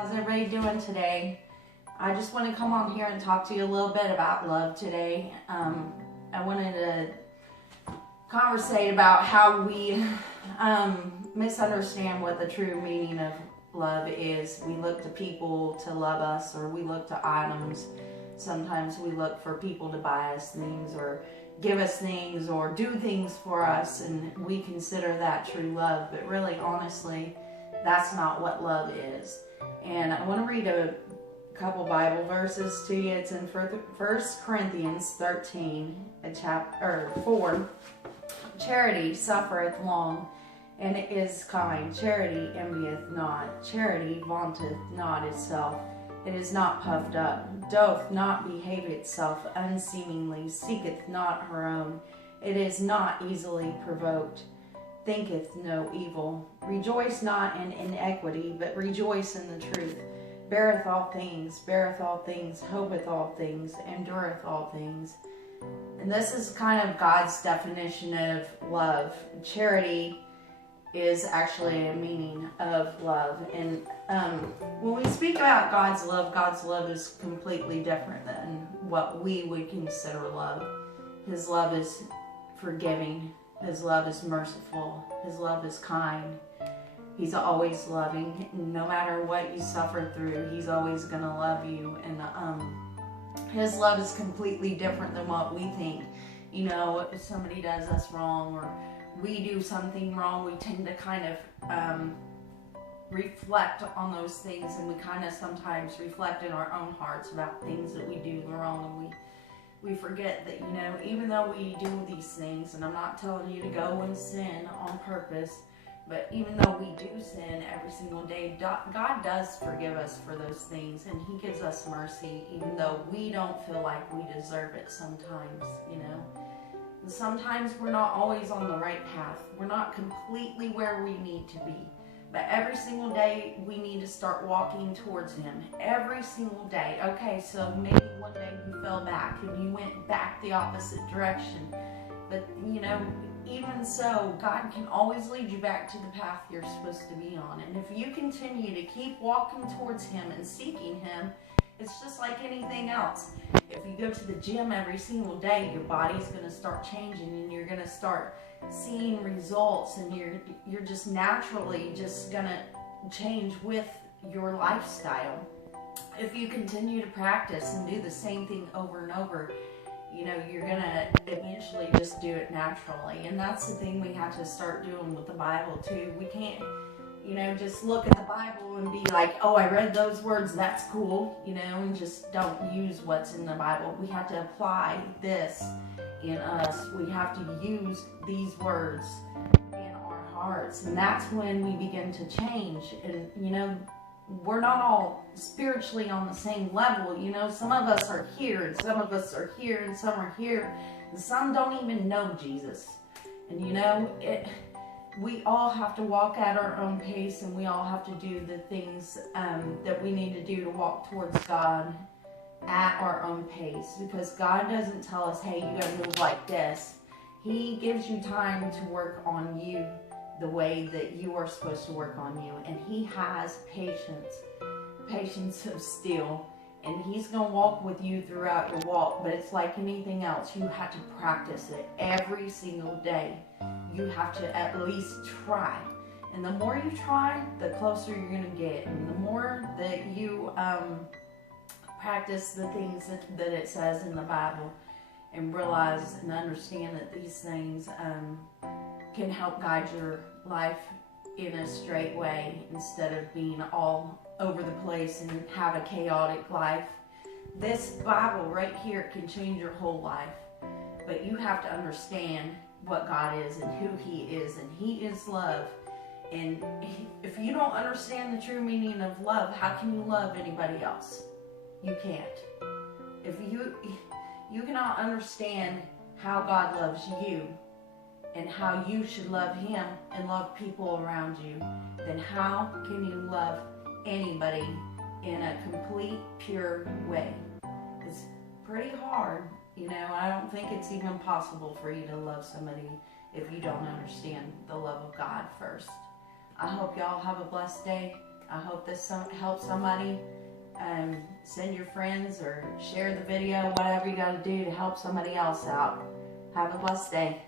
How's everybody doing today? I just want to come on here and talk to you a little bit about love today. I wanted to conversate about how we misunderstand what the true meaning of love is. We look to people to love us, or we look to items. Sometimes we look for people to buy us things or give us things or do things for us, and we consider that true love. But really, honestly, that's not what love is. And I want to read a couple Bible verses to you. It's in 1 Corinthians 13, chapter 4. Charity suffereth long, and is kind. Charity envieth not. Charity vaunteth not itself. It is not puffed up, doth not behave itself unseemingly, seeketh not her own. It is not easily provoked, thinketh no evil. Rejoice not in iniquity, but rejoice in the truth. Beareth all things, hopeth all things, endureth all things. And this is kind of God's definition of love. Charity is actually a meaning of love. And when we speak about God's love is completely different than what we would consider love. His love is forgiving. His love is merciful. His love is kind. He's always loving. No matter what you suffer through, He's always going to love you. And His love is completely different than what we think. You know, if somebody does us wrong or we do something wrong, we tend to kind of reflect on those things, and we kind of sometimes reflect in our own hearts about things that we do wrong, and we forget that, you know, even though we do these things, and I'm not telling you to go and sin on purpose, but even though we do sin every single day, God does forgive us for those things, and He gives us mercy, even though we don't feel like we deserve it sometimes, you know. And sometimes we're not always on the right path. We're not completely where we need to be. But every single day, we need to start walking towards Him. Every single day. Okay, so maybe one day you fell back and you went back the opposite direction. But, you know, even so, God can always lead you back to the path you're supposed to be on. And if you continue to keep walking towards Him and seeking Him, it's just like anything else. If you go to the gym every single day, your body's going to start changing, and you're going to start seeing results, and you're just naturally just going to change with your lifestyle. If you continue to practice and do the same thing over and over, you know, you're going to eventually just do it naturally. And that's the thing we have to start doing with the Bible too. We can't, you know, just look at the Bible and be like, oh, I read those words, that's cool, you know, and just don't use what's in the Bible. We have to apply this in us. We have to use these words in our hearts, and that's when we begin to change. And, you know, we're not all spiritually on the same level. You know, some of us are here, and some of us are here, and some are here, and some don't even know Jesus. And, you know, we all have to walk at our own pace, and we all have to do the things that we need to do to walk towards God at our own pace, because God doesn't tell us, hey, you gotta move like this. He gives you time to work on you the way that you are supposed to work on you, and He has patience of steel, and He's gonna walk with you throughout your walk. But it's like anything else, you have to practice it every single day. You have to at least try, and the more you try, the closer you're gonna get, and the more that you practice the things that it says in the Bible, and realize and understand that these things can help guide your life in a straight way, instead of being all over the place and have a chaotic life. This Bible right here can change your whole life, but you have to understand what God is and who He is, and He is love. And if you don't understand the true meaning of love, how can you love anybody else? You can't. If you cannot understand how God loves you and how you should love Him and love people around you, then how can you love anybody in a complete, pure way? It's pretty hard, you know. I don't think it's even possible for you to love somebody if you don't understand the love of God first. I hope y'all have a blessed day. I hope this helps somebody. Send your friends or share the video, whatever you got to do to help somebody else out. Have a blessed day.